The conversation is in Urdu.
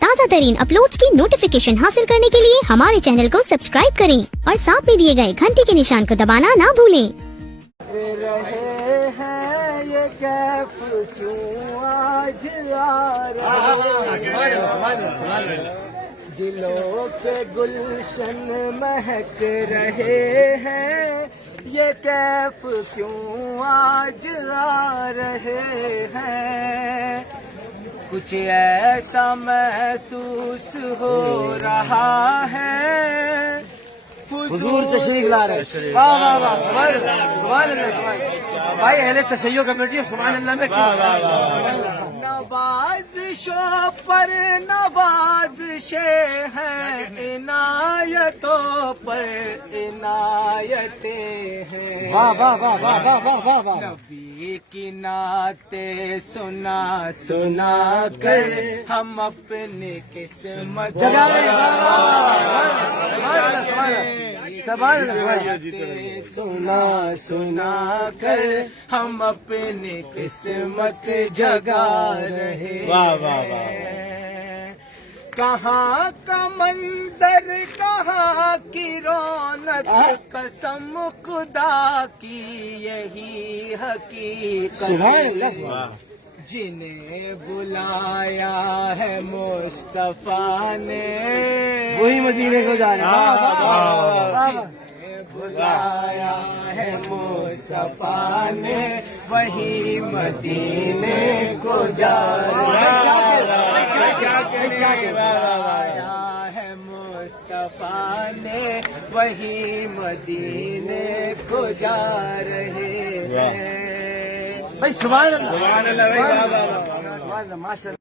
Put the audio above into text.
تازہ ترین اپلوڈز کی نوٹیفیکیشن حاصل کرنے کے لیے ہمارے چینل کو سبسکرائب کریں اور ساتھ میں دیے گئے گھنٹی کے نشان کو دبانا نہ بھولیں۔ رہے ہیں یہ کیف کیوں آج آ رہا دلوں کے گلشن مہک رہے ہیں، یہ کیف کیوں آج آ رہے ہیں، کچھ ایسا محسوس ہو رہا ہے، حضور تشریف لا رہے ہیں۔ واہ واہ واہ، سبحان اللہ سبحان اللہ سبحان اللہ بھائی، اہل تشیع کمیٹی سبحان اللہ میں نوازشوں پر نوازشیں ہیں، عنایتوں پر عنایتیں ہیں، واہ واہ واہ واہ واہ واہ واہ، نبی کی نعتیں سنا سنا کر ہم اپنی قسمت جگا رہے ہیں، سنا سنا کر ہم اپنی قسمت جگا رہے ہیں، کہاں کا منظر کہاں کی رونق، قسم خدا کی یہی حقیقت، جنہیں بلایا ہے مصطفیٰ نے وہی مدینے کو جانا، بلایا ہے مصطفیٰ نے وہی مدینے کو جانا، بلایا ہے مصطفیٰ نے وہی مدینے کو جا رہے ہیں۔ بھائی سبحان اللہ، سبحان اللہ، ماشاء اللہ۔